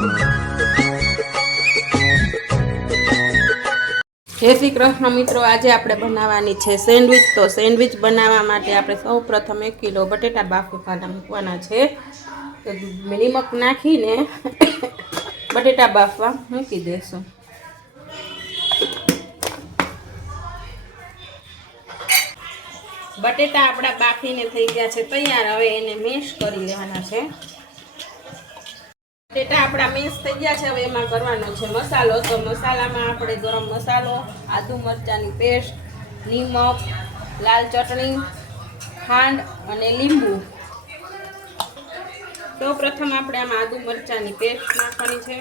જય શ્રી કૃષ્ણ મિત્રો, આજે આપણે બનાવવાની છે સેન્ડવિચ। તો સેન્ડવિચ બનાવવા માટે આપણે સૌ પ્રથમ 1 કિલો બટેટા બાફવાના મૂકવાના છે। તો નિમક નાખીને બટેટા બાફવા મૂકી દેશું। બટેટા આપણા બાફીને થઈ ગયા છે તૈયાર। હવે એને મેશ કરી લેવાના છે। બટેટા આપણા મેશ થઈ ગયા છે। હવે એમાં કરવાનો છે મસાલો। તો મસાલામાં આપણે ગરમ મસાલો, આદુ મરચાંની પેસ્ટ, નિમક, લાલ ચટણી, ખાંડ અને લીંબુ। તો પ્રથમ આપણે આમાં આદુ મરચાંની પેસ્ટ નાખવાની છે।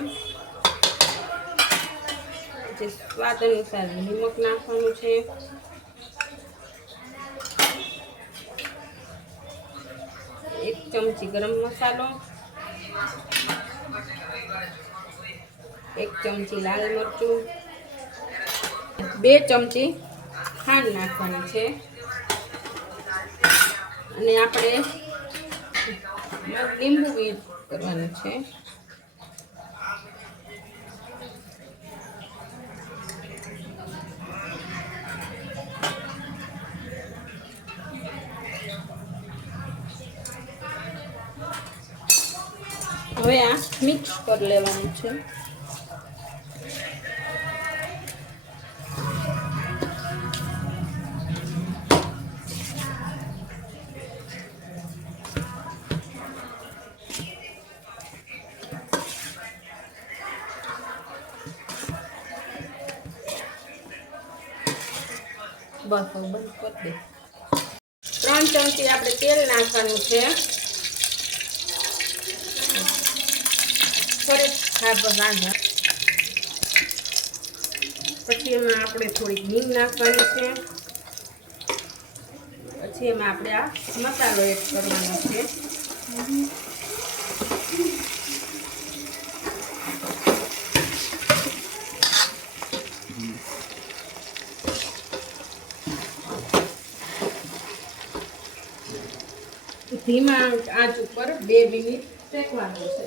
પછી સ્વાદ અનુસાર નિમક નાખવાનું છે। એક ચમચી ગરમ મસાલો, 1 ચમચી લાલ મરચું, 2 ચમચી ખાંડ નાખવાની છે અને આપણે લીંબુ એડ કરવાનું છે। હવે આ મિક્સ કરી લેવાનું છે। બસ બંધ કરી દે। 3 ચમચી આપણે તેલ નાખવાનું છે। પછી એમાં આપણે થોડી હિંગ નાખવાની છે। પછી એમાં આપણે આ મસાલો એડ કરવાનો છે। ધીમા આંચ ઉપર 2 મિનિટ શેકવાનું છે।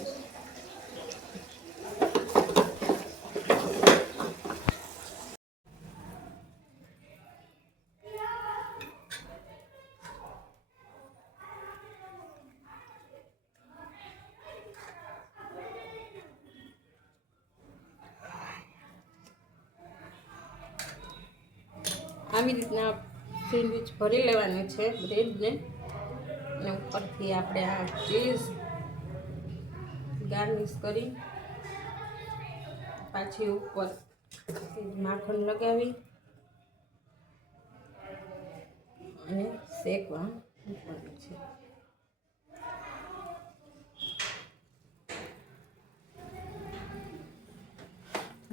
આવી રીતના સેન્ડવિચ ભરી લેવાનું છે બ્રેડને, અને ઉપરથી આપણે આ ચીઝ ગાર્નિશ કરી પાછી ઉપર માખણ લગાવી અને શેકવા મૂકવાનું છે।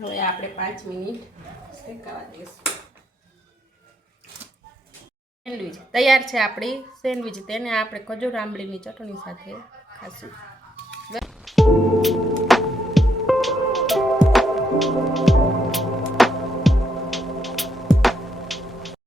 હવે આપણે 5 મિનિટ શેકાવા દઈશું। સેન્ડવિચ તૈયાર છે આપણી સેન્ડવિચ। તેને આપણે ખજૂર આંબલીની ચટણી સાથે ખાશું।